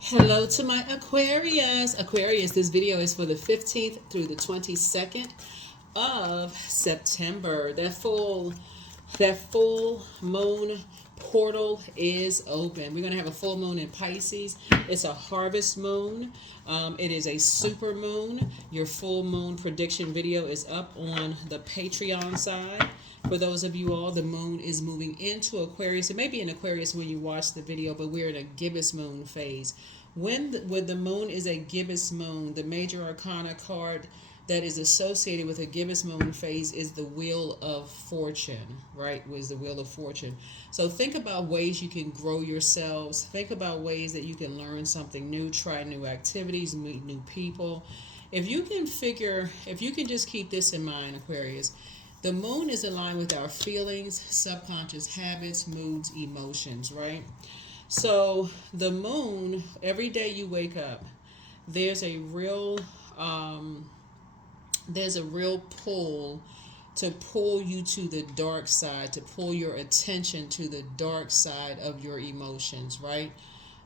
Hello to my Aquarius. Aquarius, this video is for the 15th through the 22nd of September. That full moon portal is open. We're going to have a full moon in Pisces. It's a harvest moon. It is a super moon. Your full moon prediction video is up on the Patreon side. For those of you all, the moon is moving into Aquarius. It may be in Aquarius when you watch the video, but we're in a gibbous moon phase. When the moon is a gibbous moon, the major arcana card that is associated with a gibbous moon phase is the Wheel of Fortune, right? Was the Wheel of Fortune. So think about ways you can grow yourselves. Think about ways that you can learn something new, try new activities, meet new people. If you can just keep this in mind, Aquarius, the moon is aligned with our feelings, subconscious habits, moods, emotions, right? So the moon, every day you wake up, there's a real pull to pull you to the dark side, to pull your attention to the dark side of your emotions, right?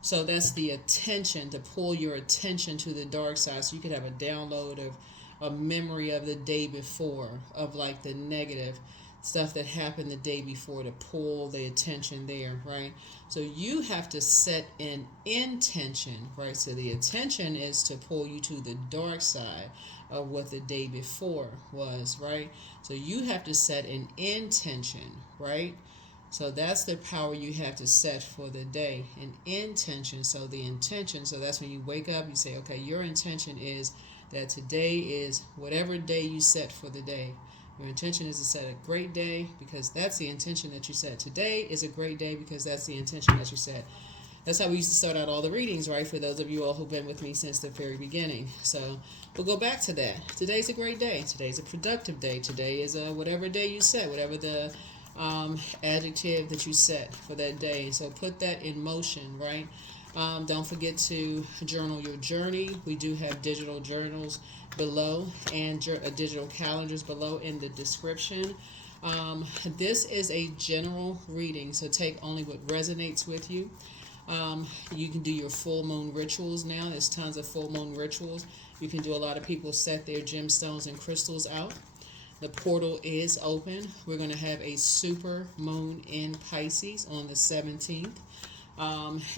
So that's the attention, to pull your attention to the dark side. So you could have a download of a memory of the day before, of like the negative stuff that happened the day before, to pull the attention there, right? So you have to set an intention, right? So the attention is to pull you to the dark side of what the day before was, right? So you have to set an intention, right? So that's the power you have to set for the day, an intention. So the intention, so that's when you wake up, you say, okay, your intention is that today is whatever day you set for the day. Your intention is to set a great day because that's the intention that you set. Today is a great day because that's the intention that you set. That's how we used to start out all the readings, right? For those of you all who've been with me since the very beginning. So we'll go back to that. Today's a great day. Today's a productive day. Today is whatever day you set, whatever the adjective that you set for that day. So put that in motion, right? Don't forget to journal your journey. We do have digital journals below and digital calendars below in the description. This is a general reading, so take only what resonates with you. You can do your full moon rituals now. There's tons of full moon rituals. You can do a lot of people set their gemstones and crystals out. The portal is open. We're going to have a super moon in Pisces on the 17th.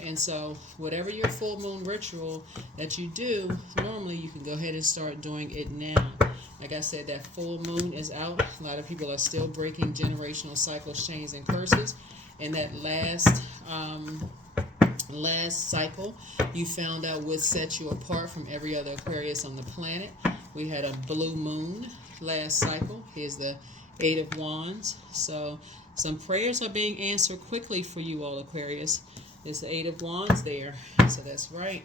And so whatever your full moon ritual that you do, normally you can go ahead and start doing it now. Like I said, that full moon is out. A lot of people are still breaking generational cycles, chains, and curses. And that last cycle, you found out what sets you apart from every other Aquarius on the planet. We had a blue moon last cycle. Here's the Eight of Wands. So some prayers are being answered quickly for you all, Aquarius. There's the Eight of Wands there. So that's right.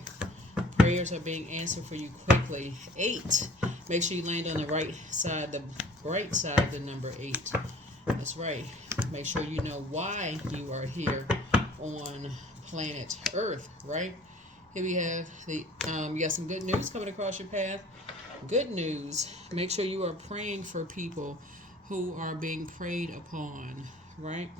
Prayers are being answered for you quickly. 8. Make sure you land on the right side, the bright side of the number 8. That's right. Make sure you know why you are here on planet Earth, right? Here we have you got some good news coming across your path. Good news. Make sure you are praying for people who are being preyed upon, right?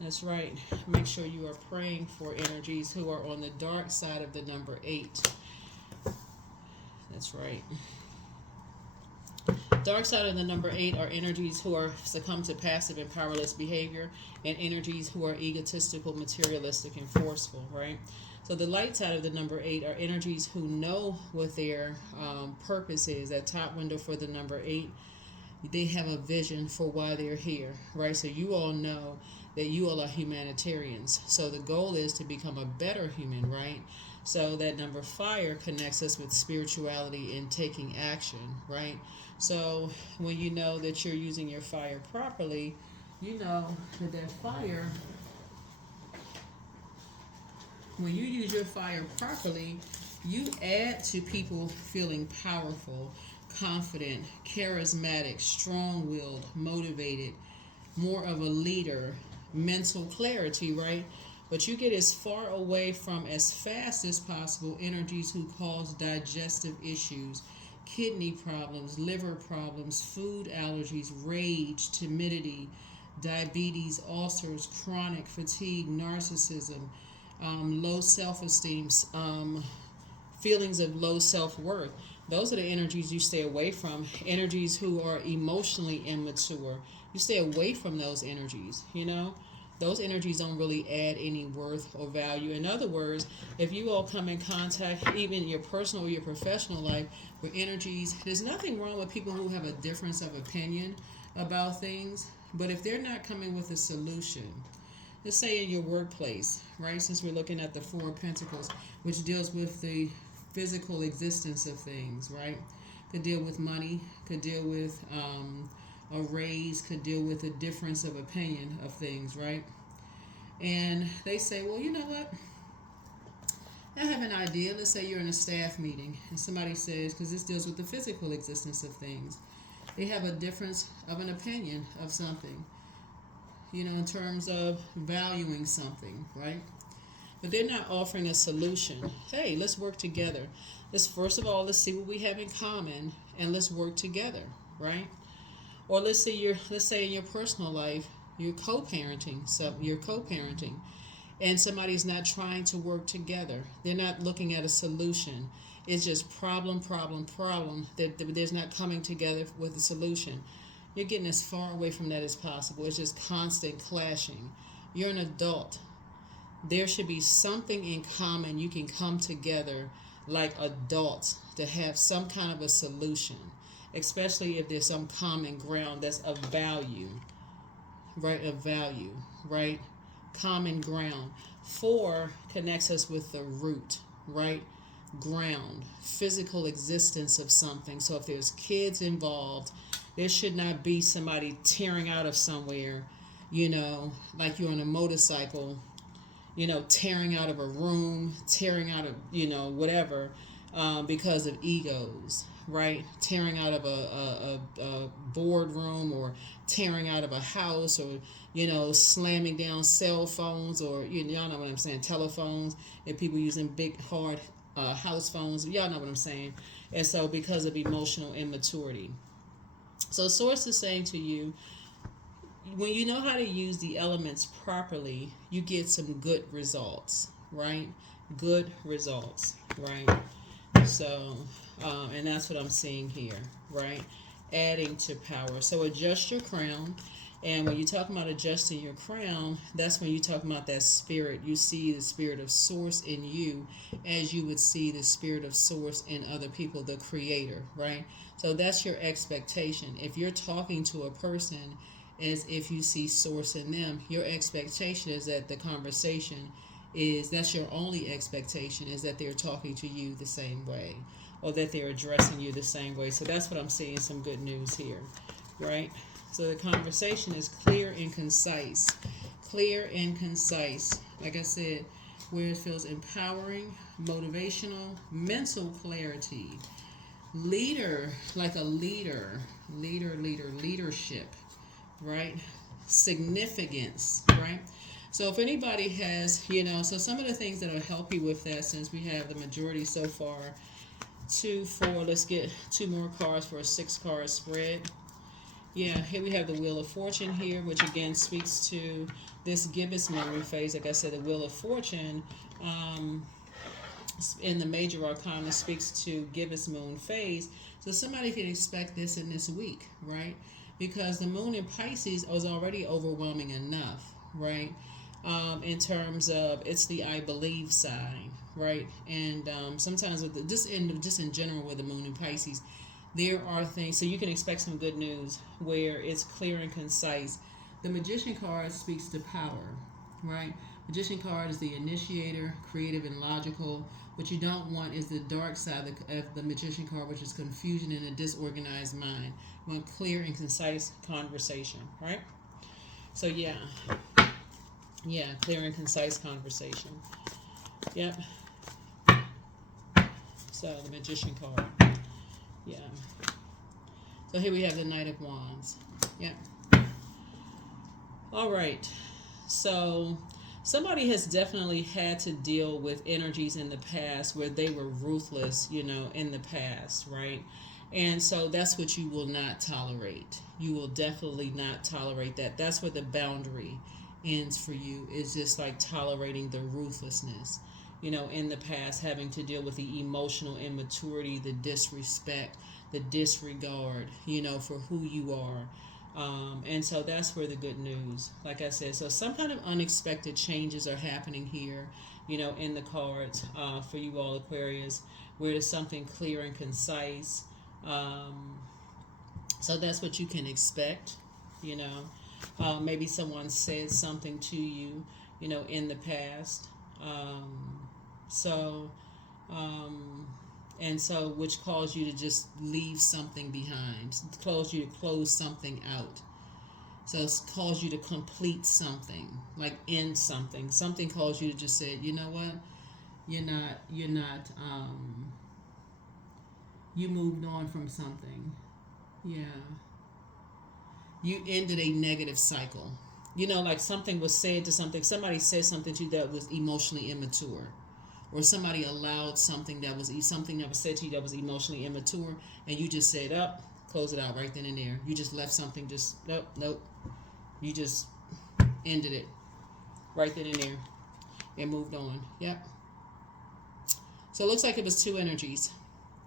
That's right. Make sure you are praying for energies who are on the dark side of the number 8. That's right. Dark side of the number 8 are energies who are succumb to passive and powerless behavior, and energies who are egotistical, materialistic, and forceful, right? So the light side of the number 8 are energies who know what their purpose is. That top window for the number 8, they have a vision for why they're here, right? So you all know that you all are humanitarians. So the goal is to become a better human, right? So that number fire connects us with spirituality and taking action, right? So when you know that you're using your fire properly, you know that fire, when you use your fire properly, you add to people feeling powerful, confident, charismatic, strong-willed, motivated, more of a leader, mental clarity, right? But you get as far away from, as fast as possible, energies who cause digestive issues, kidney problems, liver problems, food allergies, rage, timidity, diabetes, ulcers, chronic fatigue, narcissism, low self-esteem, feelings of low self-worth. Those are the energies you stay away from. Energies who are emotionally immature. You stay away from those energies, you know? Those energies don't really add any worth or value. In other words, if you all come in contact, even in your personal or your professional life, with energies, there's nothing wrong with people who have a difference of opinion about things. But if they're not coming with a solution, let's say in your workplace, right? Since we're looking at the Four of Pentacles, which deals with the physical existence of things, right? Could deal with money, could deal with a raise, could deal with a difference of opinion of things, right? And they say, well, you know what? I have an idea. Let's say you're in a staff meeting and somebody says, because this deals with the physical existence of things, they have a difference of an opinion of something, you know, in terms of valuing something, right? But they're not offering a solution. Hey, let's work together. First of all, let's see what we have in common and let's work together, right? Or let's say in your personal life, you're co-parenting, and somebody's not trying to work together. They're not looking at a solution. It's just problem. There's not coming together with a solution. You're getting as far away from that as possible. It's just constant clashing. You're an adult. There should be something in common. You can come together like adults to have some kind of a solution, especially if there's some common ground that's of value, right? Common ground. 4 connects us with the root, right? Ground, physical existence of something. So if there's kids involved, there should not be somebody tearing out of somewhere, you know, like you're on a motorcycle, you know, tearing out of a room, tearing out of, you know, whatever, because of egos, right? Tearing out of a boardroom, or tearing out of a house, or, you know, slamming down cell phones, or, y'all know what I'm saying, telephones, and people using big, hard house phones. Y'all know what I'm saying. And so because of emotional immaturity. So Source is saying to you, when you know how to use the elements properly, you get some good results, right? Good results, right? So, and that's what I'm seeing here, right? Adding to power. So adjust your crown. And when you talk about adjusting your crown, that's when you talk about that spirit. You see the spirit of Source in you as you would see the spirit of Source in other people, the creator, right? So that's your expectation. If you're talking to a person as if you see Source in them, your expectation is that the conversation that's your only expectation, is that they're talking to you the same way, or that they're addressing you the same way. So that's what I'm seeing, some good news here, right? So the conversation is clear and concise. Clear and concise. Like I said, where it feels empowering, motivational, mental clarity. Leader, like a leadership, right? Significance, right? So if anybody has, so some of the things that will help you with that, since we have the majority so far, 2, 4, let's get 2 more cards for a 6-card spread. Yeah, here we have the Wheel of Fortune here, which again speaks to this gibbous memory phase. Like I said, the Wheel of Fortune in the major arcana speaks to gibbous moon phase. So somebody can expect this in this week, right? Because the moon in Pisces is already overwhelming enough, right? In terms of it's the I believe sign, right? And sometimes with just in general with the moon in Pisces, there are things, so you can expect some good news where it's clear and concise. The Magician card speaks to power, right? Magician card is the initiator, creative and logical. What you don't want is the dark side of the Magician card, which is confusion and a disorganized mind. You want clear and concise conversation, right? So yeah, clear and concise conversation. Yep. So the Magician card. Yeah. So here we have the Knight of Wands. Yeah. All right. So somebody has definitely had to deal with energies in the past where they were ruthless, in the past, right? And so that's what you will not tolerate. You will definitely not tolerate that. That's where the boundary ends for you is just like tolerating the ruthlessness, in the past, having to deal with the emotional immaturity, the disrespect, the disregard, for who you are. And so that's where the good news, like I said, so some kind of unexpected changes are happening here, in the cards for you all Aquarius, where there's something clear and concise. So that's what you can expect, maybe someone said something to you, in the past. So, and so, which caused you to just leave something behind, caused you to close something out. So it's caused you to complete something, like end something. Something caused you to just say, you know what, you moved on from something. Yeah. You ended a negative cycle. Like something was said to something, somebody said something to you that was emotionally immature. Or somebody allowed something that was said to you that was emotionally immature, and you just said, "Up, close it out right then and there." You just left something, just nope. You just ended it right then and there, and moved on. Yep. So it looks like it was two energies.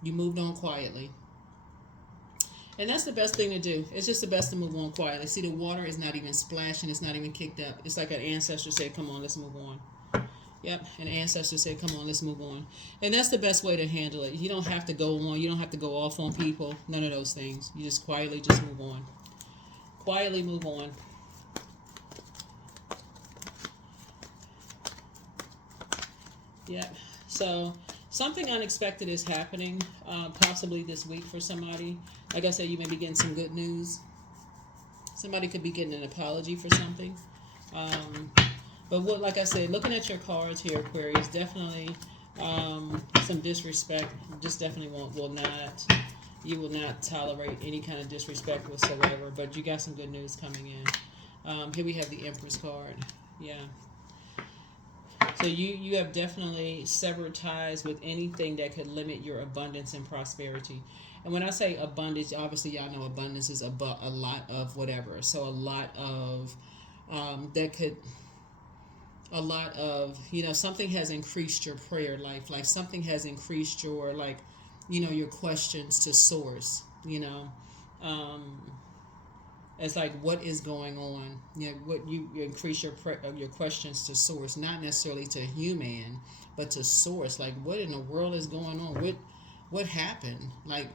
You moved on quietly, and that's the best thing to do. It's just the best to move on quietly. See, the water is not even splashing. It's not even kicked up. It's like an ancestor said, "Come on, let's move on." Yep, an ancestor said, "Come on, let's move on." And that's the best way to handle it. You don't have to go on. You don't have to go off on people. None of those things. You just quietly just move on. Quietly move on. Yep. So something unexpected is happening, possibly this week for somebody. Like I said, you may be getting some good news. Somebody could be getting an apology for something. But like I said, looking at your cards here, Aquarius, definitely some disrespect. Just definitely you will not tolerate any kind of disrespect whatsoever. But you got some good news coming in. Here we have the Empress card. Yeah. So you have definitely severed ties with anything that could limit your abundance and prosperity. And when I say abundance, obviously y'all know abundance is a lot of whatever. So a lot of something has increased your prayer life, like something has increased your your questions to source. It's like, what is going on? What you increase your questions to source, not necessarily to human, but to source. Like, what in the world is going on? What happened? Like,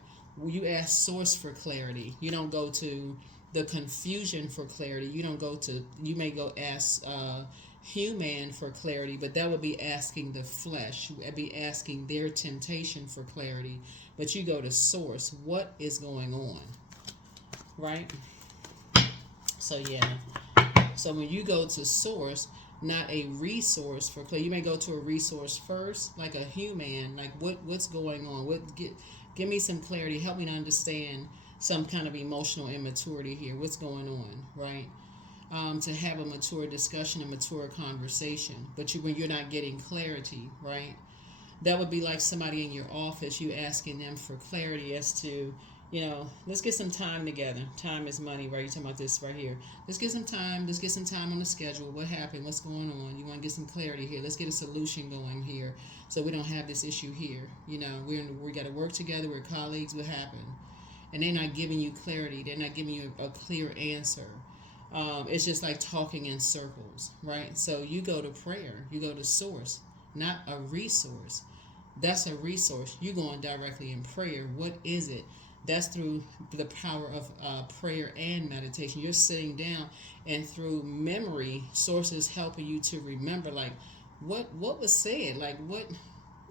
you ask source for clarity. You don't go to the confusion for clarity. You may go ask human for clarity, but that would be asking the flesh. That'd be asking their temptation for clarity. But you go to source. What is going on? Right? So yeah. So when you go to source, not a resource for clarity, you may go to a resource first, like a human, like what's going on? Give me some clarity. Help me to understand some kind of emotional immaturity here. What's going on, right? To have a mature discussion, a mature conversation. But when you're not getting clarity, right? That would be like somebody in your office, you asking them for clarity as to, let's get some time together. Time is money, right? You're talking about this right here. Let's get some time. Let's get some time on the schedule. What happened? What's going on? You want to get some clarity here. Let's get a solution going here so we don't have this issue here. We got to work together. We're colleagues. What happened? And they're not giving you clarity. They're not giving you a clear answer. It's just like talking in circles, right? So you go to prayer. You go to source, not a resource. That's a resource. You're going directly in prayer. What is it? That's through the power of prayer and meditation. You're sitting down, and through memory, sources helping you to remember, like, what was said, like what,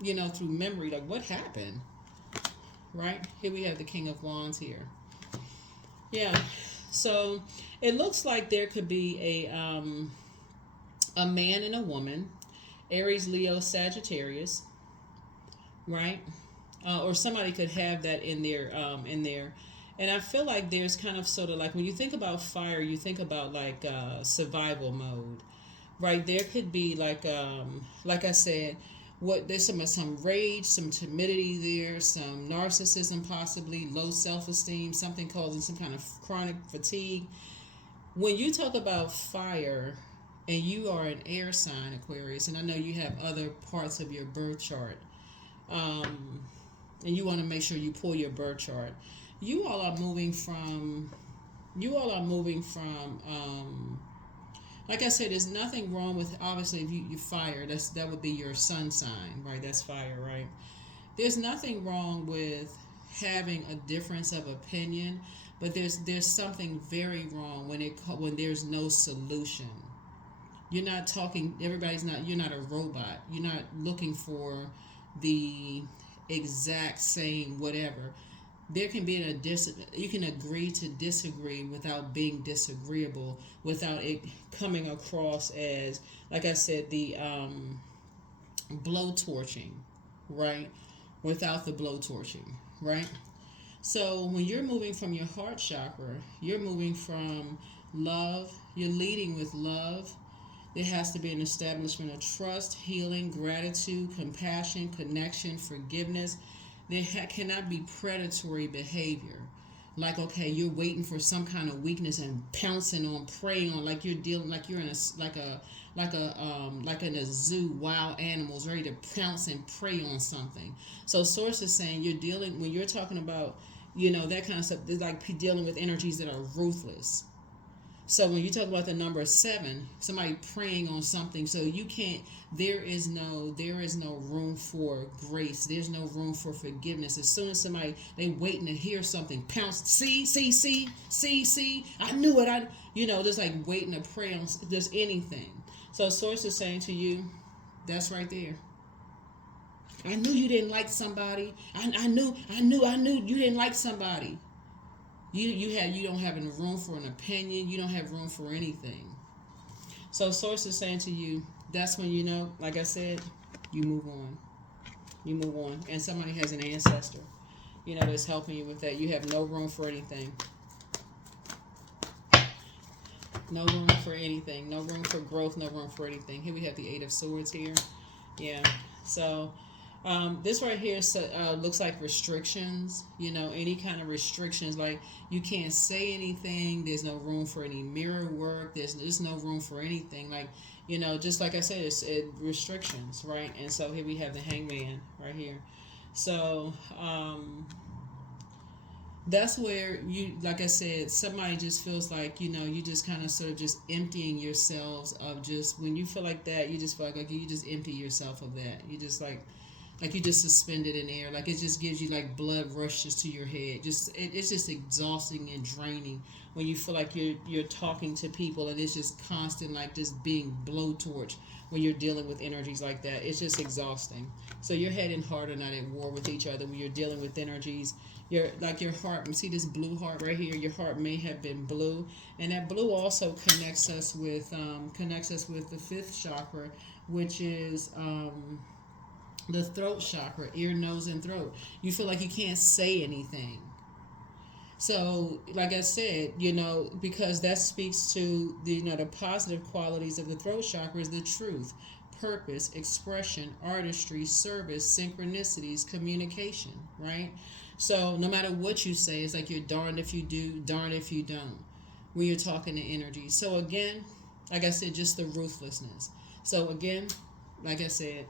through memory, like what happened, right? Here we have the King of Wands here. Yeah, so it looks like there could be a man and a woman, Aries, Leo, Sagittarius, right? Or somebody could have that in there. And I feel like there's kind of sort of like, when you think about fire, you think about like survival mode, right? There could be like I said, there's some rage, some timidity there, some narcissism, possibly low self-esteem, something causing some kind of chronic fatigue. When you talk about fire and you are an air sign, Aquarius, and I know you have other parts of your birth chart, and you want to make sure you pull your birth chart. You all are moving from, like I said, there's nothing wrong with, obviously, if you fire, that would be your sun sign, right? That's fire, right? There's nothing wrong with having a difference of opinion, but there's something very wrong when there's no solution. You're not talking. You're not a robot. You're not looking for the exact same whatever. There can be you can agree to disagree without being disagreeable, without it coming across as, like I said, the blow torching, right? Without the blow torching, right? So when you're moving from your heart chakra, you're moving from love. You're leading with love. There has to be an establishment of trust, healing, gratitude, compassion, connection, forgiveness. There cannot be predatory behavior. Like, okay, you're waiting for some kind of weakness and pouncing on, preying on, like you're dealing, like you're in a, like in a zoo, wild animals ready to pounce and prey on something. So source is saying you're dealing, when you're talking about, that kind of stuff, it's like dealing with energies that are ruthless. So when you talk about the number 7, somebody preying on something, so you can't. There is no room for grace. There's no room for forgiveness. As soon as they waiting to hear something, pounce. See. I knew it. Just like waiting to prey on just anything. So source is saying to you, that's right there. I knew you didn't like somebody. I knew you didn't like somebody. You don't have any room for an opinion. You don't have room for anything. So source is saying to you, that's when like I said, you move on. You move on. And somebody has an ancestor, that's helping you with that. You have no room for anything. No room for anything. No room for growth. No room for anything. Here we have the 8 of Swords here. Yeah. So this right here looks like restrictions, any kind of restrictions, like you can't say anything. There's no room for any mirror work. There's no room for anything. Like, just like I said, it's restrictions, right? And so here we have the Hangman right here. So that's where like I said, somebody just feels like, you just kind of sort of just emptying yourselves of just, when you feel like that, you just feel like you just empty yourself of that. You just like you just suspended in air. Like it just gives you like blood rushes to your head. It's just exhausting and draining when you feel like you're talking to people and it's just constant, like just being blowtorch when you're dealing with energies like that. It's just exhausting. So your head and heart are not at war with each other when you're dealing with energies. Your heart, see this blue heart right here, your heart may have been blue, and that blue also connects us with the 5th chakra, which is the throat chakra, ear, nose, and throat. You feel like you can't say anything. So, like I said, because that speaks to the positive qualities of the throat chakra is the truth, purpose, expression, artistry, service, synchronicities, communication, right? So no matter what you say, it's like you're darned if you do, darned if you don't, when you're talking to energy. So again, like I said, just the ruthlessness. So again, like I said,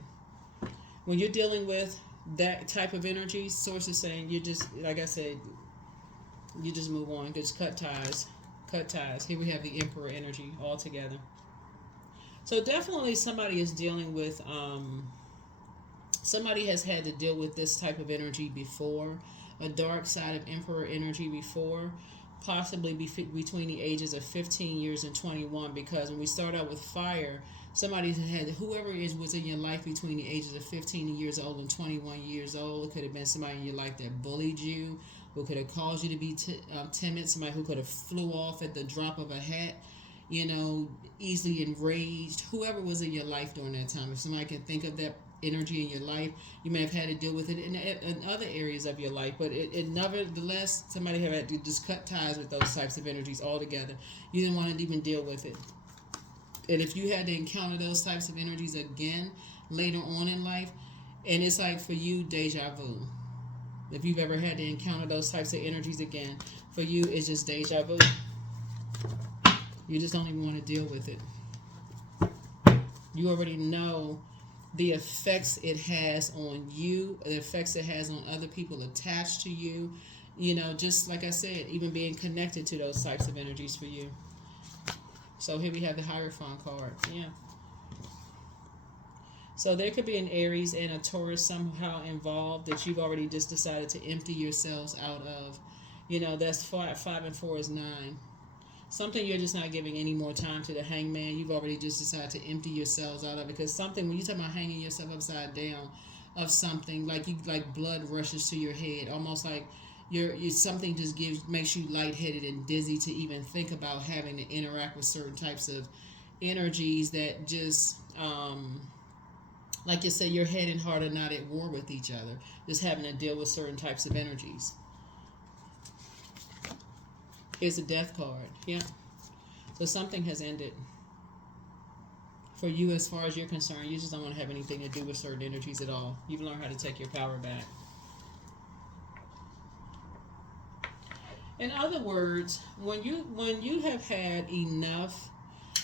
when you're dealing with that type of energy, source is saying you just, like I said, you just move on. Just cut ties. Cut ties. Here we have the Emperor energy all together. So definitely somebody is dealing with, somebody has had to deal with this type of energy before, a dark side of Emperor energy before, possibly between the ages of 15 years and 21, because when we start out with fire, somebody had, whoever was in your life between the ages of 15 years old and 21 years old. It could have been somebody in your life that bullied you, who could have caused you to be timid, somebody who could have flew off at the drop of a hat, easily enraged, whoever was in your life during that time. If somebody can think of that energy in your life, you may have had to deal with it in other areas of your life, but it nevertheless, somebody have had to just cut ties with those types of energies altogether. You didn't want to even deal with it. And if you had to encounter those types of energies again later on in life, and it's like for you, deja vu. If you've ever had to encounter those types of energies again, for you, it's just deja vu. You just don't even want to deal with it. You already know the effects it has on you, the effects it has on other people attached to you. You know, just like I said, even being connected to those types of energies for you. So here we have the Hierophant card. Yeah. So there could be an Aries and a Taurus somehow involved that you've already just decided to empty yourselves out of. You know, that's 5 and 4 is 9. Something you're just not giving any more time to the Hangman. You've already just decided to empty yourselves out of it. Because something, when you talk about hanging yourself upside down of something, like blood rushes to your head, almost like you something just makes you lightheaded and dizzy to even think about having to interact with certain types of energies that just like you say, your head and heart are not at war with each other, just having to deal with certain types of energies. Here's a Death card. Yeah. So something has ended. For you, as far as you're concerned, you just don't want to have anything to do with certain energies at all. You've learned how to take your power back. In other words, when you have had enough,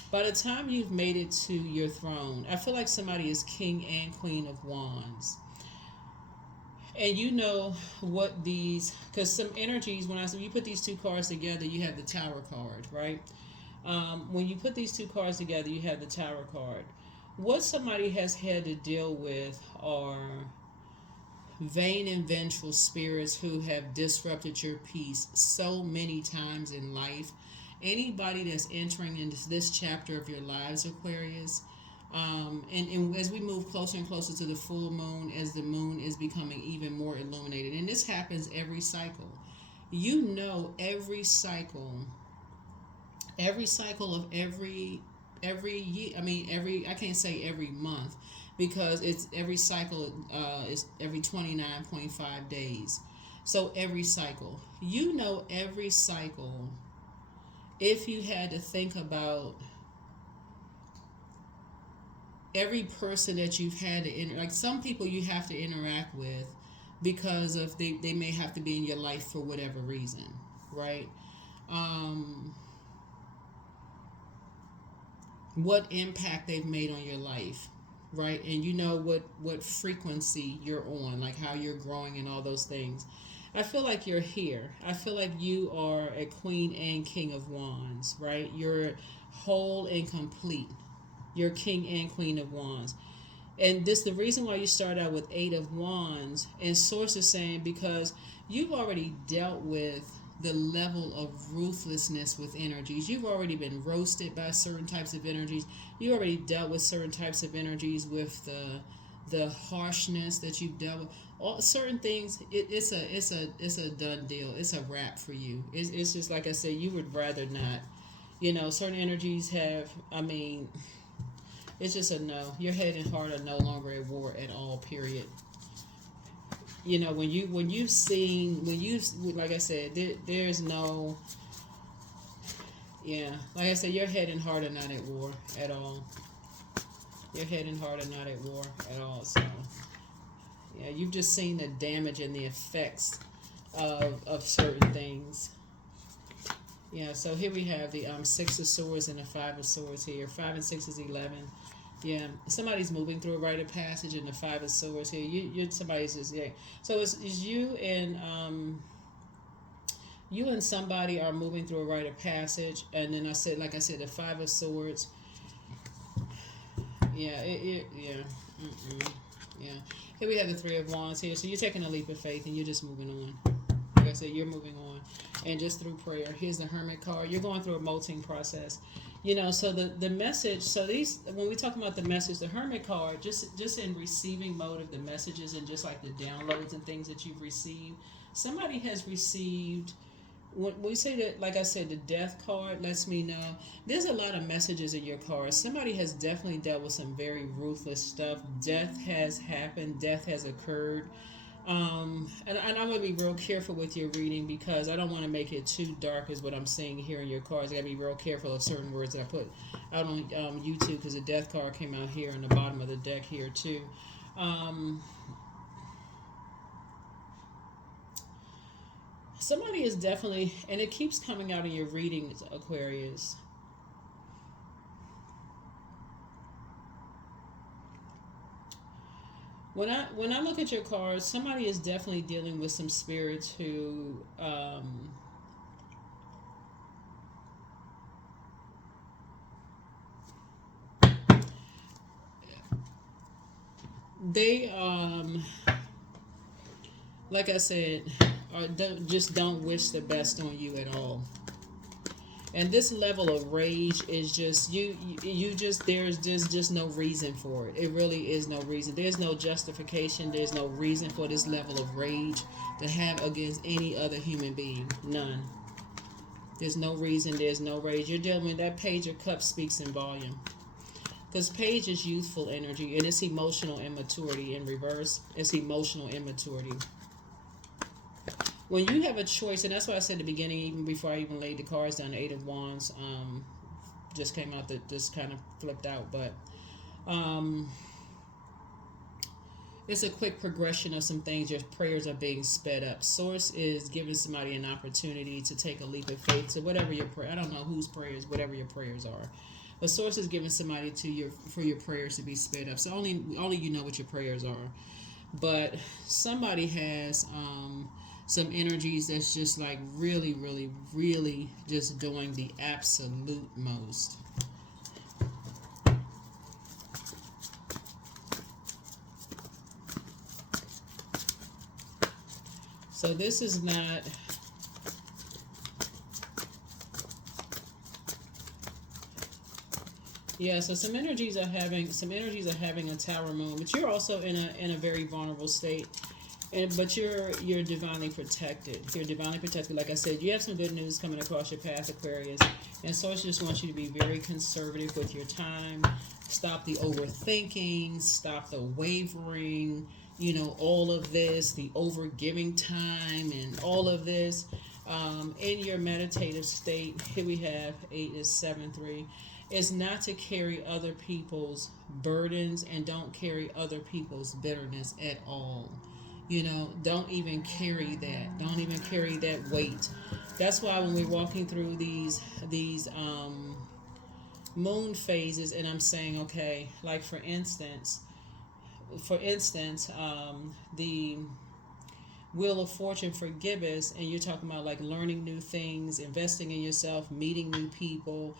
by the time you've made it to your throne, I feel like somebody is King and Queen of Wands. And you know what these, because some energies, when you put these two cards together, you have the Tower card, right? When you put these two cards together, you have the Tower card. What somebody has had to deal with are vain and vengeful spirits who have disrupted your peace so many times in life. Anybody that's entering into this chapter of your lives, Aquarius, and as we move closer and closer to the full moon, as the moon is becoming even more illuminated, and this happens every cycle. You know, every cycle of every year. I mean, I can't say every month, because it's every cycle is every 29.5 days. So every cycle, you know, every cycle, if you had to think about every person that you've had to like some people you have to interact with because of they may have to be in your life for whatever reason, right? What impact they've made on your life, right? And you know what frequency you're on, like how you're growing and all those things. I feel like you're here. I feel like you are a Queen and King of Wands, right? You're whole and complete. You're King and Queen of Wands. And this the reason why you start out with 8 of Wands, and Source is saying because you've already dealt with the level of ruthlessness with energies. You've already been roasted by certain types of energies. You already dealt with certain types of energies with the harshness that you've dealt with. All certain things, it's a done deal. It's a wrap for you. It's just like I said, you would rather not. You know, certain energies have. I mean, it's just a no. Your head and heart are no longer at war at all. Period. You know, when you like I said, there's no. Yeah, like I said, your head and heart are not at war at all. Your head and heart are not at war at all. So, yeah, you've just seen the damage and the effects of certain things. Yeah, so here we have the 6 of Swords and the 5 of Swords here. 5 and 6 is 11. Yeah, somebody's moving through a rite of passage, and the 5 of Swords here. You somebody's just So it's you and somebody are moving through a rite of passage, and then like I said, the 5 of Swords. Yeah, yeah. Yeah. Here we have the 3 of Wands here. So you're taking a leap of faith and you're just moving on. Like I said, you're moving on. And just through prayer. Here's the Hermit card. You're going through a molting process. You know, so the message, so these, when we talk about the message, the Hermit card, just in receiving mode of the messages and just like the downloads and things that you've received, somebody has received. When we say that, like I said, the Death card lets me know there's a lot of messages in your cards. Somebody has definitely dealt with some very ruthless stuff. Death has happened. Death has occurred. And I'm going to be real careful with your reading because I don't want to make it too dark is what I'm seeing here in your cards. I got to be real careful of certain words that I put out on YouTube because the Death card came out here on the bottom of the deck here too. Somebody is definitely, and it keeps coming out in your readings, Aquarius. When I look at your cards, somebody is definitely dealing with some spirits who they like I said, don't wish the best on you at all. And this level of rage is just you just there's just no reason for it. It really is no reason. There's no justification. There's no reason for this level of rage to have against any other human being. None. There's no reason. There's no rage. You're dealing with that Page of Cups speaks in volume. Because Page is youthful energy and it's emotional immaturity in reverse. It's emotional immaturity. When you have a choice, and that's why I said at the beginning, even before I even laid the cards down, the Eight of Wands just came out, that just kind of flipped out, but it's a quick progression of some things. Your prayers are being sped up. Source is giving somebody an opportunity to take a leap of faith to whatever your prayer. I don't know whose prayers, whatever your prayers are, but Source is giving somebody for your prayers to be sped up. So only you know what your prayers are, but somebody has some energies that's just like really, really, really just doing the absolute most. So this is not... Yeah, so some energies are having a Tower Moon, but you're also in a very vulnerable state. But you're divinely protected. You're divinely protected. Like I said, you have some good news coming across your path, Aquarius. And Source just wants you to be very conservative with your time. Stop the overthinking. Stop the wavering. All of this, the overgiving time and all of this. In your meditative state, here we have 8 is 7-3. Is not to carry other people's burdens and don't carry other people's bitterness at all. Don't even carry that. Don't even carry that weight. That's why when we're walking through these moon phases, and I'm saying, okay, like for instance, the Wheel of Fortune for Gibbous, and you're talking about like learning new things, investing in yourself, meeting new people,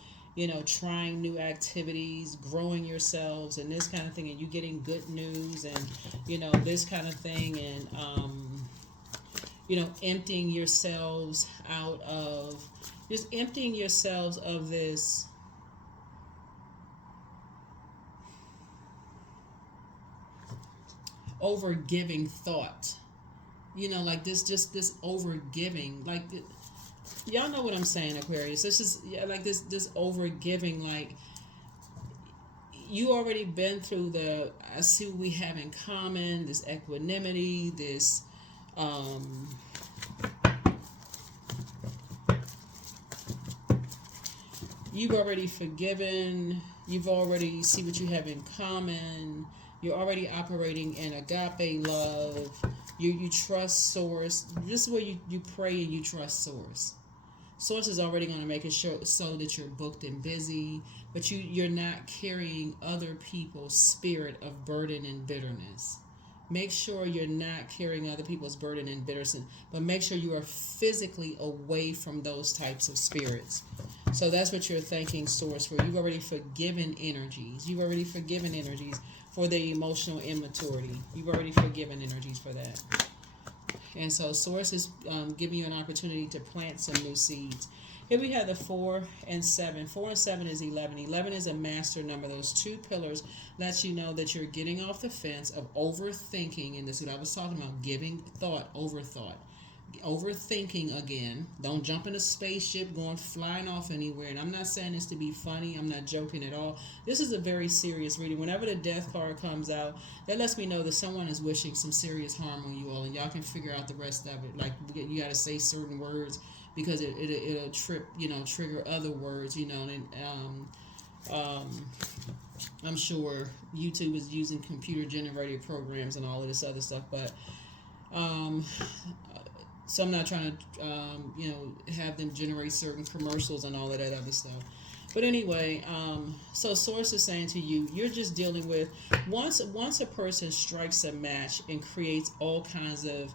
trying new activities, growing yourselves, and this kind of thing, and you getting good news, and this kind of thing, and emptying yourselves of this overgiving thought, like this overgiving, like. Y'all know what I'm saying, Aquarius. This is like this overgiving, like you already been through I see what we have in common, this equanimity, this you've already forgiven, you've already see what you have in common, you're already operating in agape love, you trust Source. This is where you pray and you trust Source. Source is already going to make it so that you're booked and busy, but you're not carrying other people's spirit of burden and bitterness. Make sure you're not carrying other people's burden and bitterness, but make sure you are physically away from those types of spirits. So that's what you're thanking Source for. You've already forgiven energies. You've already forgiven energies for the emotional immaturity. You've already forgiven energies for that. And so Source is giving you an opportunity to plant some new seeds. Here we have the 4 and 7. 4 and 7 is 11. 11 is a master number. Those two pillars let you know that you're getting off the fence of overthinking. And this is what I was talking about, giving thought, overthought. Overthinking again. Don't jump in a spaceship going flying off anywhere. And I'm not saying this to be funny. I'm not joking at all. This is a very serious reading. Whenever the death card comes out, that lets me know that someone is wishing some serious harm on you all, and y'all can figure out the rest of it. Like you got to say certain words because it'll trigger other words, and I'm sure YouTube is using computer generated programs and all of this other stuff, but so I'm not trying to have them generate certain commercials and all of that other stuff. But anyway, so source is saying to you, you're just dealing with once a person strikes a match and creates all kinds of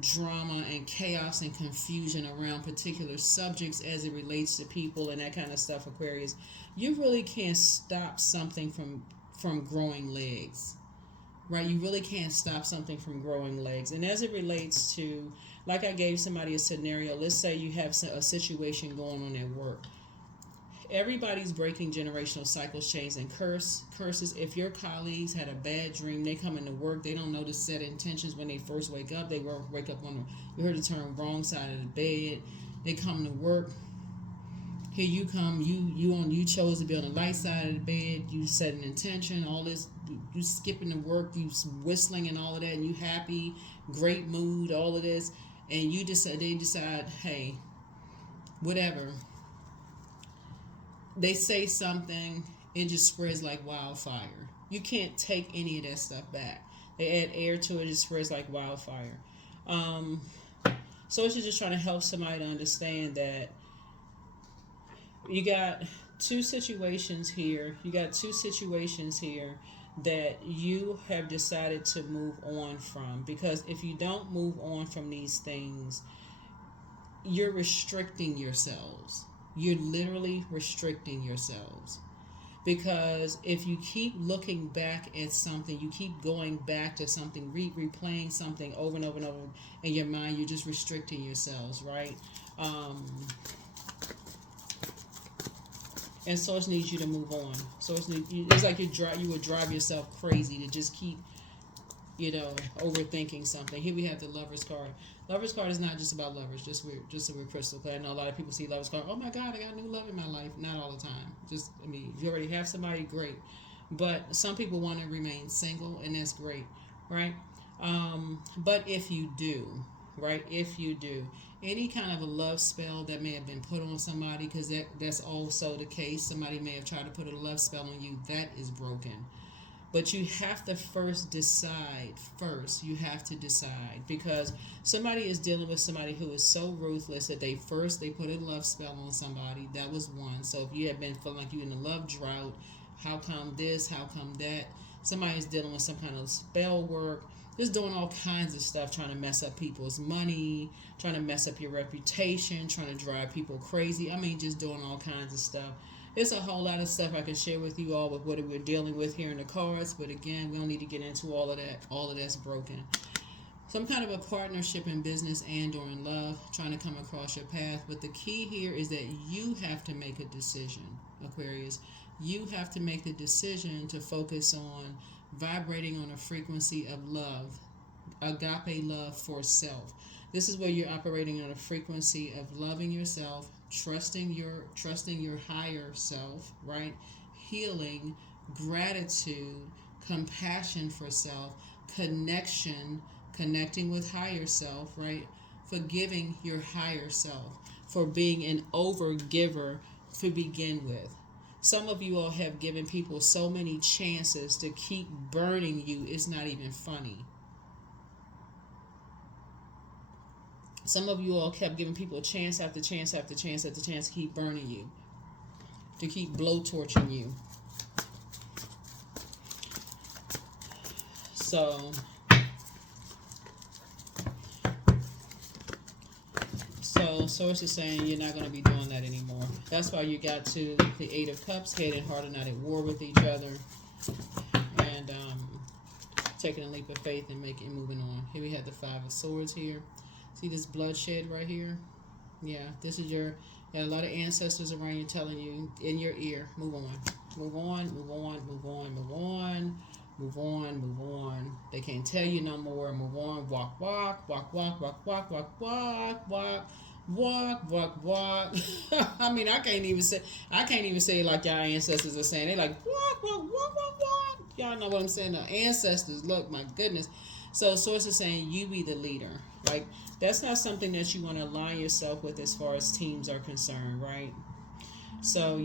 drama and chaos and confusion around particular subjects as it relates to people and that kind of stuff, Aquarius, you really can't stop something from growing legs, right? You really can't stop something from growing legs. And as it relates to, like I gave somebody a scenario, let's say you have a situation going on at work. Everybody's breaking generational cycles, chains, and curses. If your colleagues had a bad dream, they come into work, they don't know to set intentions when they first wake up. They wake up on you heard the term wrong side of the bed. They come to work. Here you come. You chose to be on the light side of the bed. You set an intention. All this. You skipping to work. You whistling and all of that. And you happy, great mood. All of this, and they decide, hey, whatever. They say something, it just spreads like wildfire. You can't take any of that stuff back. They add air to it, it spreads like wildfire. So it's just trying to help somebody to understand that you got two situations here. That you have decided to move on from. Because if you don't move on from these things, you're restricting yourselves. You're literally restricting yourselves. Because if you keep looking back at something, you keep going back to something, replaying something over and over and over in your mind, you're just restricting yourselves, right? And Source needs you to move on. It's like you would drive yourself crazy to just keep, overthinking something. Here we have the Lover's card. Lover's card is not just about lovers, just so we're crystal clear. I know a lot of people see Lover's card, oh my God, I got new love in my life. Not all the time. If you already have somebody, great. But some people want to remain single, and that's great, right? But if you do, any kind of a love spell that may have been put on somebody, because that's also the case. Somebody may have tried to put a love spell on you. That is broken. But you have to decide, because somebody is dealing with somebody who is so ruthless that they put a love spell on somebody. That was one. So if you have been feeling like you're in a love drought, how come this, how come that? Somebody's dealing with some kind of spell work, just doing all kinds of stuff, trying to mess up people's money, trying to mess up your reputation, trying to drive people crazy. Just doing all kinds of stuff. It's a whole lot of stuff I can share with you all with what we're dealing with here in the cards. But again, we don't need to get into all of that. All of that's broken. Some kind of a partnership in business and or in love trying to come across your path. But the key here is that you have to make a decision, Aquarius. You have to make the decision to focus on vibrating on a frequency of love, agape love for self. This is where you're operating on a frequency of loving yourself, trusting your higher self, right? Healing, gratitude, compassion for self, connecting with higher self, right? Forgiving your higher self for being an overgiver to begin with. Some of you all have given people so many chances to keep burning you, it's not even funny. Some of you all kept giving people chance after chance after chance after chance to keep burning you, to keep blowtorching you. So Source is saying you're not going to be doing that anymore. That's why you got to the Eight of Cups, head and heart are not at war with each other, and taking a leap of faith and moving on. Here we have the Five of Swords here. See this bloodshed right here? Yeah, this is a lot of ancestors around you telling you in your ear, move on, move on, move on, move on, move on, move on, move on. They can't tell you no more. Move on. Walk, walk, walk, walk, walk, walk, walk, walk, walk. Walk, walk, walk. I can't even say it like y'all ancestors are saying. They like walk, walk, walk, walk, walk. Y'all know what I'm saying? The ancestors, look, my goodness. So Source is saying you be the leader. Like, that's not something that you want to align yourself with as far as teams are concerned, right? So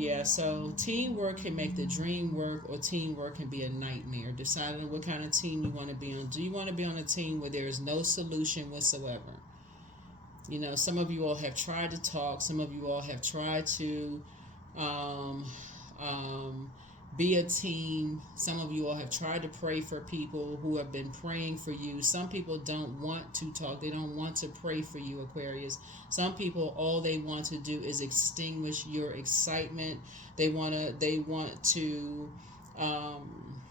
teamwork can make the dream work, or teamwork can be a nightmare. Decide on what kind of team you want to be on. Do you want to be on a team where there is no solution whatsoever? Some of you all have tried to talk. Some of you all have tried to Um, be a team. Some of you all have tried to pray for people who have been praying for you. Some people don't want to talk. They don't want to pray for you, Aquarius. Some people, all they want to do is extinguish your excitement. They want to um,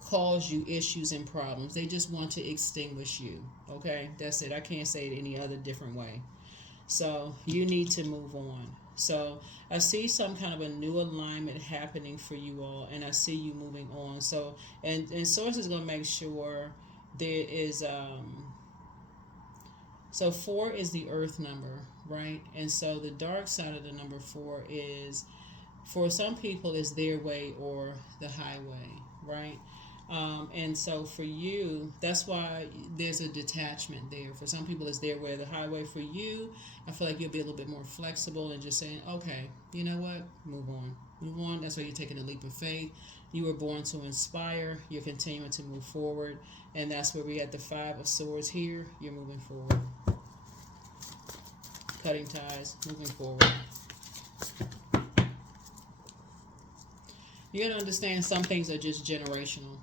cause you issues and problems. They just want to extinguish you. Okay, that's it. I can't say it any other different way. So you need to move on. So I see some kind of a new alignment happening for you all, and I see you moving on. So and Source is gonna make sure there is so 4 is the earth number, right? And so the dark side of the number 4 is, for some people, is their way or the highway, right? And so for you, that's why there's a detachment there. For some people, it's their way or the highway. For you, I feel like you'll be a little bit more flexible and just saying, okay, you know what? Move on. Move on. That's why you're taking a leap of faith. You were born to inspire. You're continuing to move forward. And that's where we at the 5 of Swords here. You're moving forward. Cutting ties, moving forward. You gotta understand some things are just generational.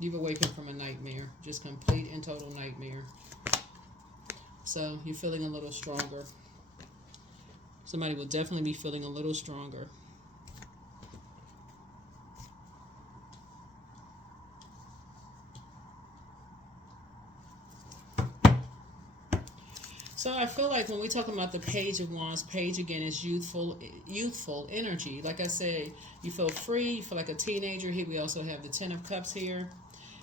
You've awakened from a nightmare, just complete and total nightmare. So you're feeling a little stronger. Somebody will definitely be feeling a little stronger. So I feel like when we talk about the Page of Wands, Page again is youthful energy. Like I said, you feel free, you feel like a teenager. Here we also have the Ten of Cups here.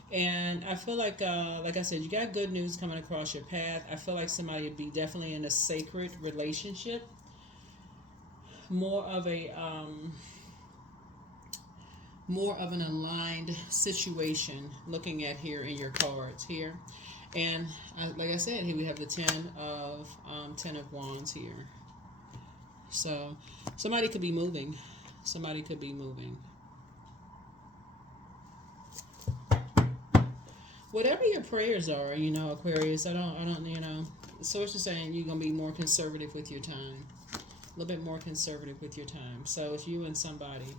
And I feel like I said, you got good news coming across your path. I feel like somebody would be definitely in a sacred relationship. More of an aligned situation looking at here in your cards here. And like I said, here we have the Ten of Wands here. So somebody could be moving. Somebody could be moving. Whatever your prayers are, Aquarius, I don't, Source is saying you're going to be more conservative with your time. A little bit more conservative with your time. So it's you and somebody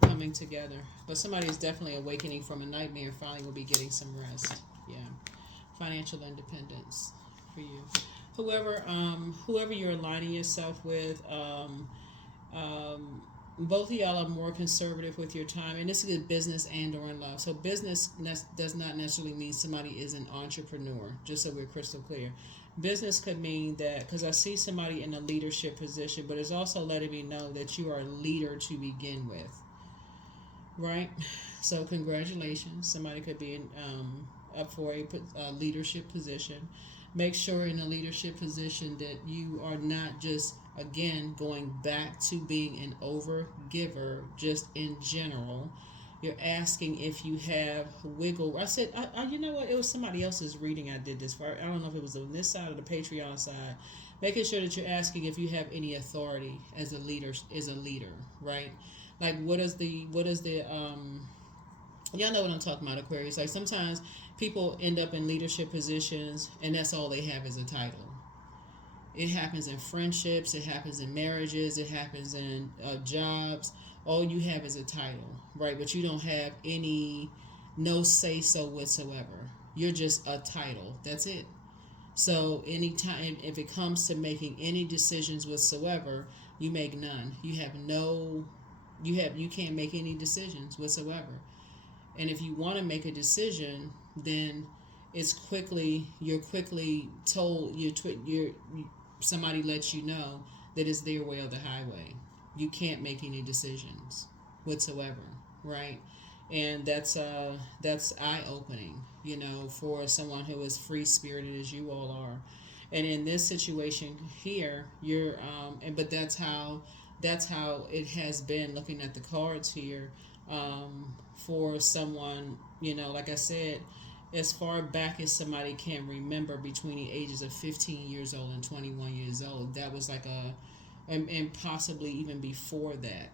coming together. But somebody is definitely awakening from a nightmare and finally will be getting some rest. Yeah. Financial independence for you. Whoever you're aligning yourself with, both of y'all are more conservative with your time, and this is business and or in love. So business does not necessarily mean somebody is an entrepreneur, just so we're crystal clear. Business could mean that, because I see somebody in a leadership position, but it's also letting me know that you are a leader to begin with, right? So congratulations. Somebody could be up for a leadership position. Make sure in a leadership position that you are not just, again, going back to being an over giver just in general. You're asking if you have wiggle. I said, you know what? It was somebody else's reading I did this for. I don't know if it was on this side or the Patreon side. Making sure that you're asking if you have any authority as a leader, right? Like what is the y'all know what I'm talking about, Aquarius. Like sometimes people end up in leadership positions and that's all they have is a title. It happens in friendships, it happens in marriages, it happens in jobs. All you have is a title, right? But you don't have no say so whatsoever. You're just a title. That's it. So anytime, if it comes to making any decisions whatsoever, you make none. You can't make any decisions whatsoever. And if you want to make a decision, then you're quickly told, somebody lets you know that it's their way or the highway. You can't make any decisions whatsoever, right? And that's eye opening, for someone who is free spirited as you all are. And in this situation here, but that's how it has been looking at the cards here. For someone, like I said, as far back as somebody can remember, between the ages of 15 years old and 21 years old, that was like and possibly even before that,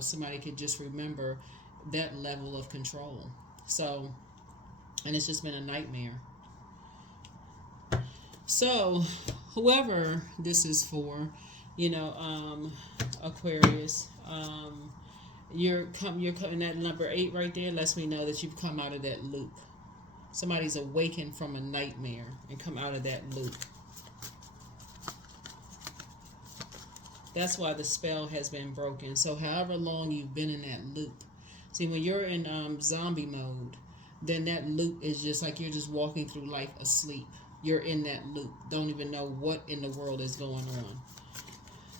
somebody could just remember that level of control. So, and it's just been a nightmare. So, whoever this is for, Aquarius. You're coming that number 8 right there lets me know that you've come out of that loop. Somebody's awakened from a nightmare and come out of that loop. That's why the spell has been broken. So however long you've been in that loop. See, when you're in zombie mode, then that loop is just like you're just walking through life asleep. You're in that loop. Don't even know what in the world is going on.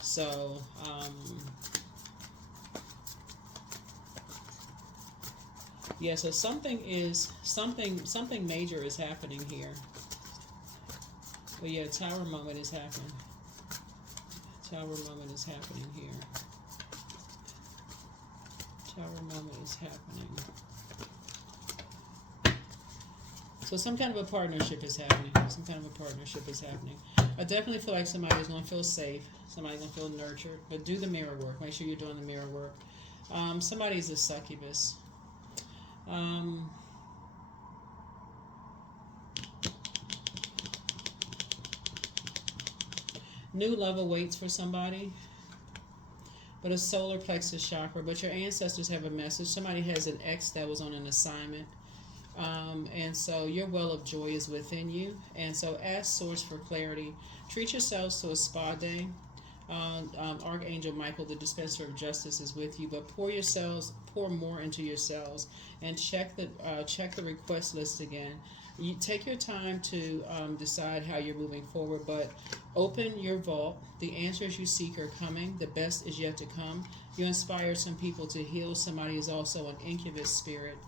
So, yeah, so something major is happening here. But yeah, Tower moment is happening. Tower moment is happening here. Tower moment is happening. So some kind of a partnership is happening. Some kind of a partnership is happening. I definitely feel like somebody's going to feel safe. Somebody's going to feel nurtured. But do the mirror work. Make sure you're doing the mirror work. Somebody's a succubus. New love awaits for somebody. But a solar plexus chakra. But your ancestors have a message. Somebody has an ex that was on an assignment. And so your well of joy is within you. And so ask Source for clarity. Treat yourselves to a spa day. Archangel Michael, the dispenser of justice, is with you. But pour more into yourselves, and check the request list again. You take your time to decide how you're moving forward, but open your vault. The answers you seek are coming. The best is yet to come. You inspire some people to heal. Somebody is also an incubus spirit.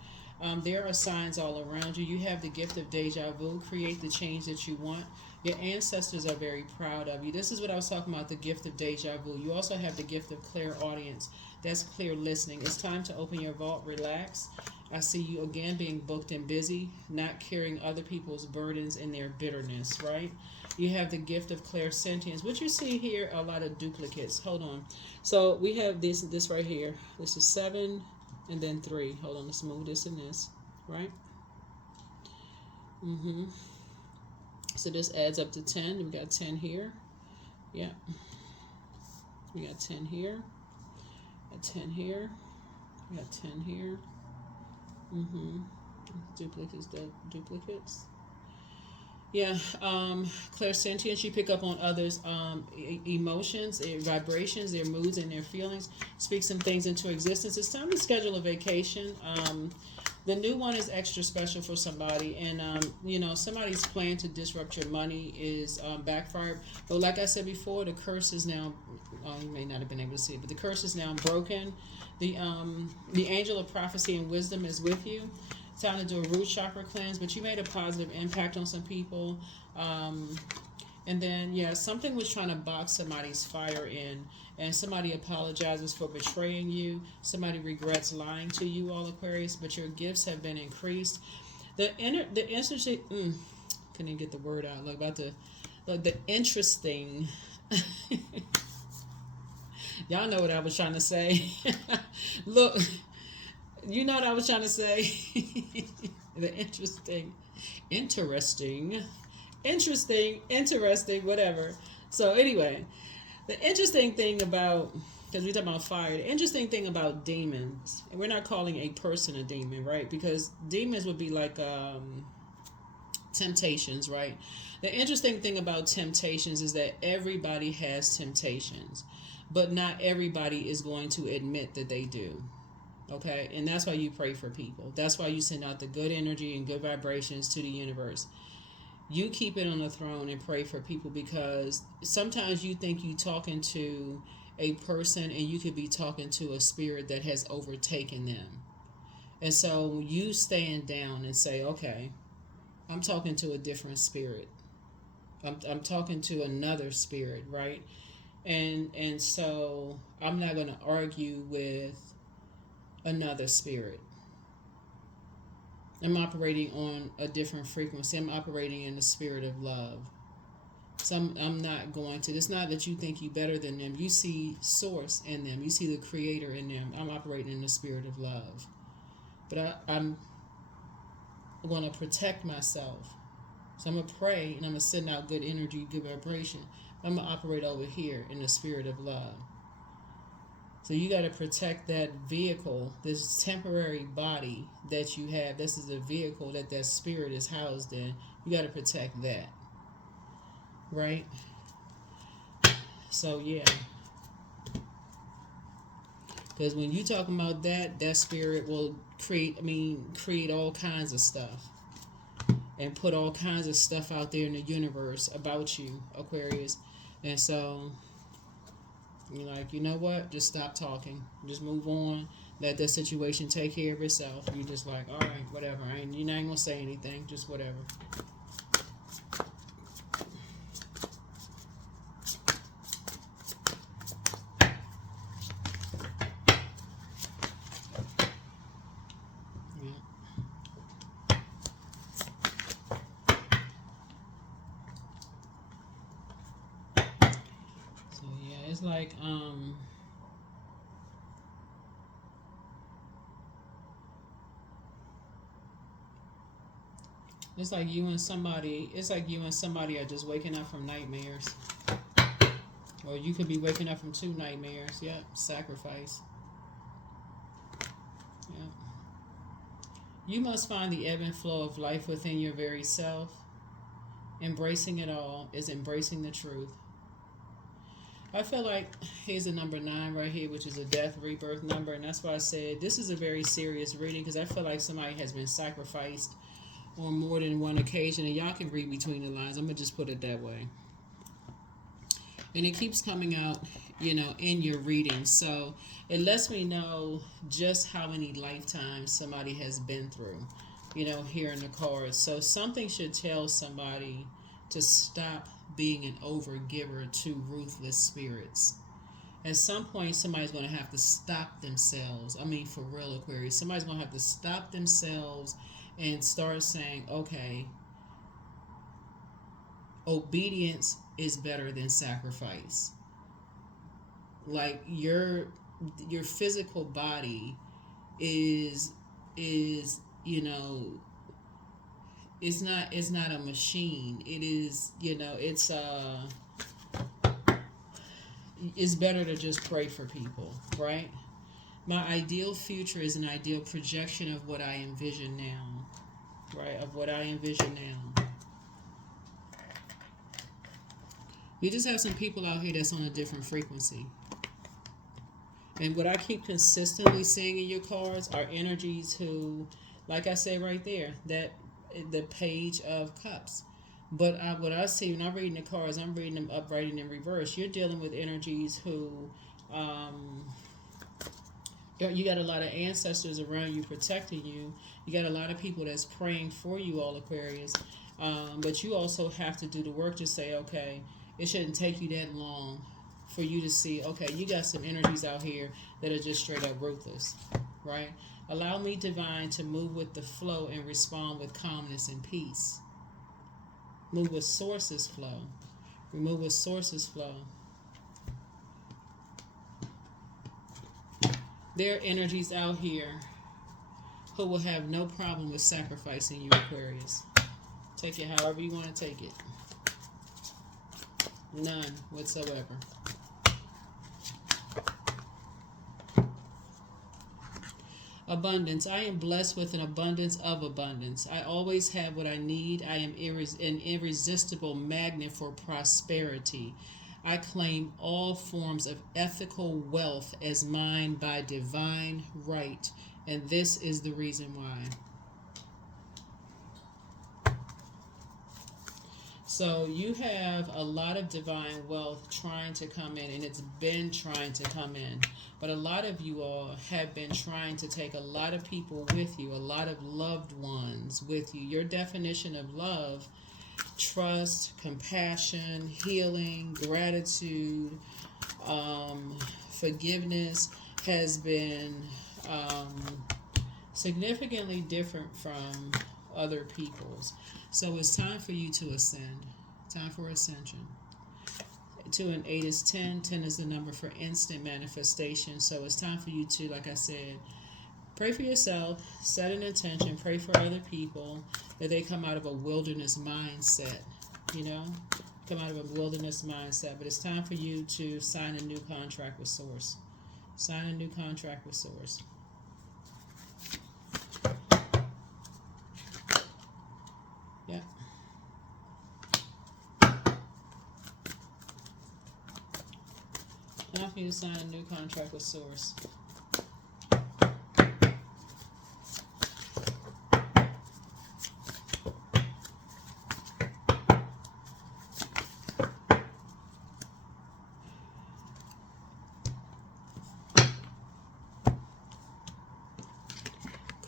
There are signs all around you. You have the gift of deja vu. Create the change that you want. Your ancestors are very proud of you. This is what I was talking about, the gift of deja vu. You also have the gift of clairaudience. That's clear listening. It's time to open your vault, relax. I see you again being booked and busy, not carrying other people's burdens and their bitterness, right? You have the gift of clairsentience. What you see here, a lot of duplicates. Hold on. So we have this right here. This is 7 and then 3. Hold on, let's move this and this, right? So this adds up to 10. We got 10 here. Yeah. We got 10 here. Got 10 here. We got 10 here. Duplicates. Yeah, clairsentience, you pick up on others' emotions, their vibrations, their moods, and their feelings. Speak some things into existence. It's time to schedule a vacation. The new one is extra special for somebody, and somebody's plan to disrupt your money is backfired. But like I said before, the curse is now. You may not have been able to see it, but the curse is now broken. The angel of prophecy and wisdom is with you. It's time to do a root chakra cleanse, but you made a positive impact on some people. And then, something was trying to box somebody's fire in, and somebody apologizes for betraying you. Somebody regrets lying to you, all Aquarius, but your gifts have been increased. The interesting, couldn't even get the word out. The interesting. Y'all know what I was trying to say. Look, you know what I was trying to say. The interesting, whatever. So anyway, the interesting thing about, because we talk about fire, the interesting thing about demons, and we're not calling a person a demon, right? Because demons would be like temptations, right? The interesting thing about temptations is that everybody has temptations, but not everybody is going to admit that they do. Okay? And that's why you pray for people. That's why you send out the good energy and good vibrations to the universe. You keep it on the throne and pray for people, because sometimes you think you're talking to a person and you could be talking to a spirit that has overtaken them. And so you stand down and say, okay, I'm talking to a different spirit. I'm talking to another spirit, right? And so I'm not going to argue with another spirit. I'm operating on a different frequency. I'm operating in the spirit of love. So I'm not going to. It's not that you think you're better than them. You see source in them. You see the creator in them. I'm operating in the spirit of love. But I'm going to protect myself. So I'm going to pray and I'm going to send out good energy, good vibration. I'm going to operate over here in the spirit of love. So you got to protect that vehicle, this temporary body that you have. This is a vehicle that that spirit is housed in. You got to protect that. Right? So, yeah. Because when you talking about that, that spirit will create all kinds of stuff. And put all kinds of stuff out there in the universe about you, Aquarius. And so, you're like, you know what? Just stop talking. Just move on. Let that situation take care of itself. You're just like, all right, whatever. You're not going to say anything. Just whatever. It's like you and somebody are just waking up from nightmares. Or you could be waking up from 2 nightmares. Yep, sacrifice. Yep. You must find the ebb and flow of life within your very self. Embracing it all is embracing the truth. I feel like here's a number 9 right here, which is a death rebirth number, and that's why I said this is a very serious reading, because I feel like somebody has been sacrificed on more than one occasion, and y'all can read between the lines. I'm gonna just put it that way. And it keeps coming out, in your reading, so it lets me know just how many lifetimes somebody has been through, here in the cards. So something should tell somebody to stop being an overgiver to ruthless spirits. At some point, somebody's going to have to stop themselves. For real, Aquarius. Somebody's going to have to stop themselves and start saying, okay, obedience is better than sacrifice. Like your physical body is it's not a machine. It is, it's better to just pray for people, right? My ideal future is an ideal projection of what I envision now, right? Of what I envision now. You just have some people out here that's on a different frequency. And what I keep consistently seeing in your cards are energies who, like I said right there, that the Page of Cups. But what I see when I'm reading the cards, I'm reading them upright and in reverse. You're dealing with energies who, you got a lot of ancestors around you protecting you. You got a lot of people that's praying for you, all Aquarius. But you also have to do the work to say, okay, it shouldn't take you that long for you to see, okay, you got some energies out here that are just straight up ruthless, right? Allow me, divine, to move with the flow and respond with calmness and peace. Move with source's flow. Remove with source's flow. There are energies out here who will have no problem with sacrificing you, Aquarius. Take it however you want to take it. None whatsoever. Abundance. I am blessed with an abundance of abundance. I always have what I need. I am an irresistible magnet for prosperity. I claim all forms of ethical wealth as mine by divine right, and this is the reason why. So you have a lot of divine wealth trying to come in, and it's been trying to come in. But a lot of you all have been trying to take a lot of people with you, a lot of loved ones with you. Your definition of love, trust, compassion, healing, gratitude, forgiveness has been significantly different from other people's. So it's time for you to ascend. Time for ascension. 2 and 8 is 10. 10 is the number for instant manifestation. So it's time for you to, like I said, pray for yourself, set an intention, pray for other people, that they come out of a wilderness mindset, because come out of a wilderness mindset, but it's time for you to sign a new contract with Source. Sign a new contract with Source. Yeah. Time for you to sign a new contract with Source.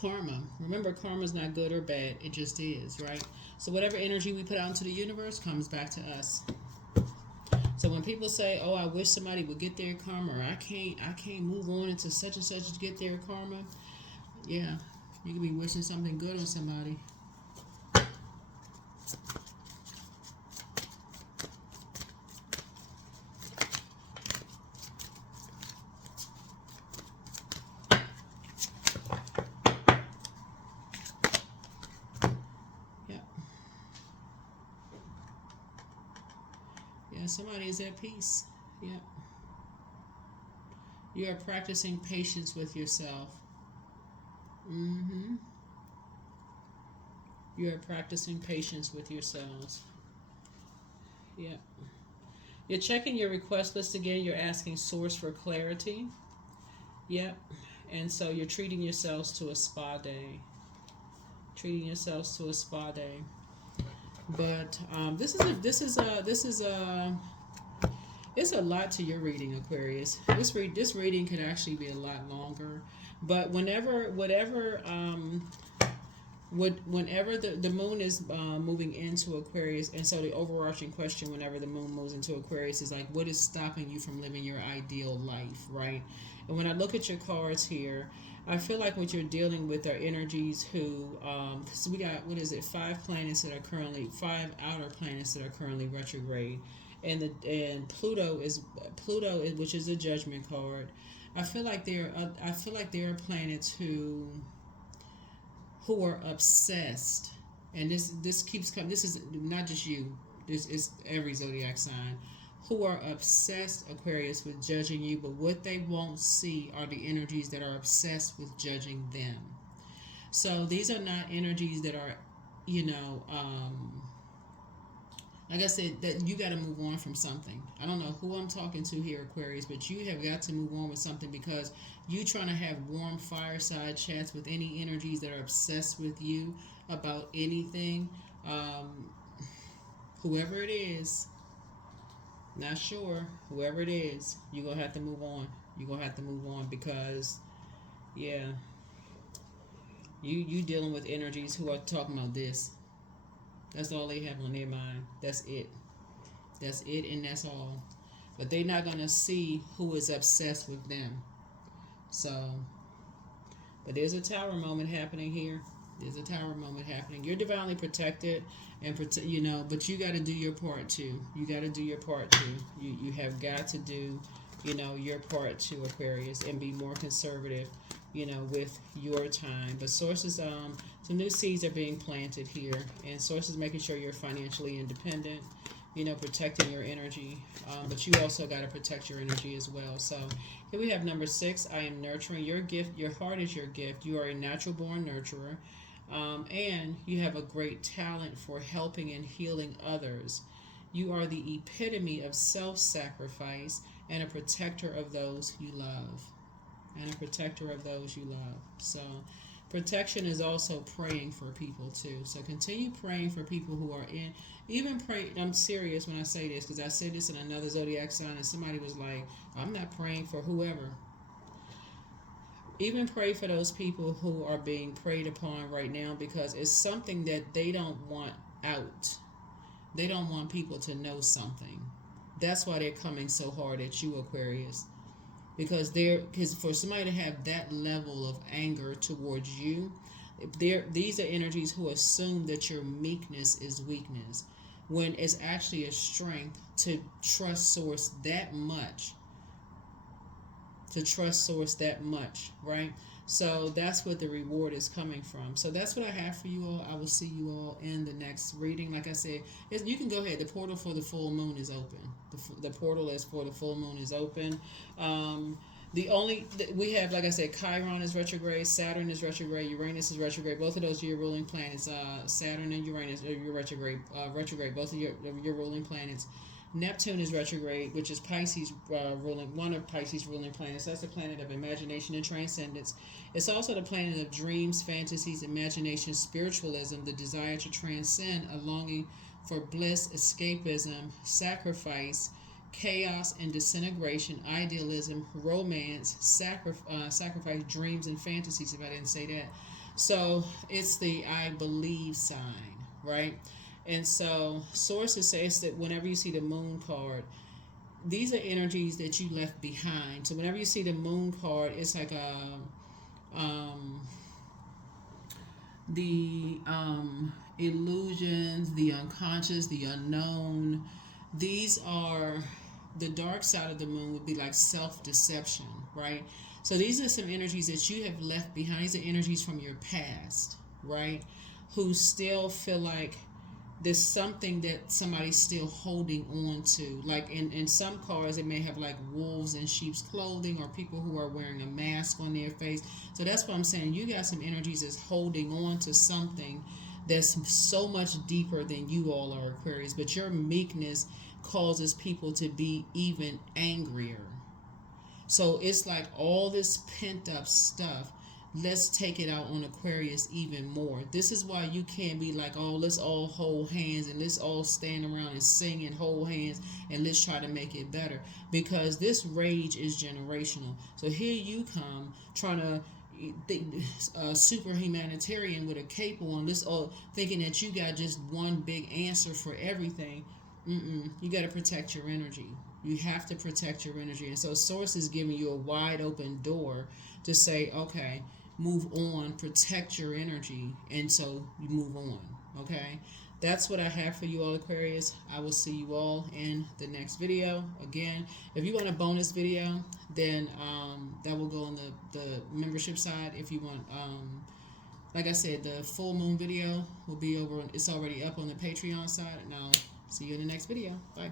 Karma. Remember, karma is not good or bad. It just is, right? So whatever energy we put out into the universe comes back to us. So when people say, "Oh, I wish somebody would get their karma," or I can't move on into such and such to get their karma," yeah, you could be wishing something good on somebody. Somebody is at peace. Yep. You are practicing patience with yourself. You are practicing patience with yourselves. Yep. You're checking your request list again. You're asking Source for clarity. Yep. And so you're treating yourselves to a spa day. Treating yourselves to a spa day. But it's a lot to your reading, Aquarius. This reading could actually be a lot longer. But whenever the moon is moving into Aquarius, and so the overarching question whenever the moon moves into Aquarius is like, what is stopping you from living your ideal life, right? And when I look at your cards here, I feel like what you're dealing with are energies who, because we got, 5 planets that are currently, 5 outer planets that are currently retrograde. And Pluto, which is a judgment card. I feel like there are planets who are obsessed, and this keeps coming. This is not just you. This is every zodiac sign who are obsessed, Aquarius, with judging you. But what they won't see are the energies that are obsessed with judging them. So these are not energies that are, like I said, that you got to move on from something. I don't know who I'm talking to here, Aquarius, but you have got to move on with something, because you trying to have warm fireside chats with any energies that are obsessed with you about anything. Whoever it is, not sure, whoever it is, you're going to have to move on. You're going to have to move on because, yeah, you dealing with energies who are talking about this. That's all they have on their mind. That's it. That's it, and that's all. But they're not going to see who is obsessed with them. So, but there's a tower moment happening here. There's a tower moment happening. You're divinely protected, and but you got to do your part too. You got to do your part too. You have got to do, your part too, Aquarius, and be more conservative, with your time. But Sources, some new seeds are being planted here, and Sources making sure you're financially independent, protecting your energy. But you also got to protect your energy as well. So here we have number 6. I am nurturing your gift. Your heart is your gift. You are a natural born nurturer. And you have a great talent for helping and healing others. You are the epitome of self-sacrifice and a protector of those you love. So protection is also praying for people too. So continue praying for people who are in, even pray. I'm serious when I say this, because I said this in another zodiac sign and somebody was like, I'm not praying for whoever. Even pray for those people who are being preyed upon right now, because it's something that they don't want out. They don't want people to know something. That's why they're coming so hard at you, Aquarius. Because for somebody to have that level of anger towards you, these are energies who assume that your meekness is weakness, when it's actually a strength to trust Source that much. Right? So that's what the reward is coming from. So that's what I have for you all. I will see you all in the next reading. Like I said, you can go ahead. The portal for the full moon is open. The portal is for the full moon is open. We have, like I said, Chiron is retrograde, Saturn is retrograde, Uranus is retrograde. Both of those are your ruling planets. Saturn and Uranus are your retrograde. Both of your ruling planets. Neptune is retrograde, which is Pisces ruling, one of Pisces ruling planets. That's the planet of imagination and transcendence. It's also the planet of dreams, fantasies, imagination, spiritualism, the desire to transcend, a longing for bliss, escapism, sacrifice, chaos and disintegration, idealism, romance, sacrifice, dreams, and fantasies, if I didn't say that. So it's the I believe sign, right? And so sources say that whenever you see the moon card, these are energies that you left behind. So whenever you see the moon card, it's like the illusions, the unconscious, the unknown. These are the dark side of the moon would be like self-deception, right? So these are some energies that you have left behind. These are energies from your past, right? Who still feel like there's something that somebody's still holding on to. Like in some cards, it may have like wolves in sheep's clothing, or people who are wearing a mask on their face. So that's what I'm saying. You got some energies that's holding on to something that's so much deeper than you all are, Aquarius. But your meekness causes people to be even angrier. So it's like all this pent up stuff. Let's take it out on Aquarius even more. This is why you can't be like, oh, let's all hold hands and let's all stand around and sing and hold hands and let's try to make it better. Because this rage is generational. So here you come trying to super humanitarian with a cape on, this all thinking that you got just one big answer for everything. You got to protect your energy. You have to protect your energy. And so Source is giving you a wide open door to say, okay, move on, protect your energy. And so you move on. Okay. That's what I have for you all, Aquarius. I will see you all in the next video. Again, if you want a bonus video, then that will go on the membership side. If you want, like I said, the full moon video will be over. It's already up on the Patreon side. And I'll see you in the next video. Bye.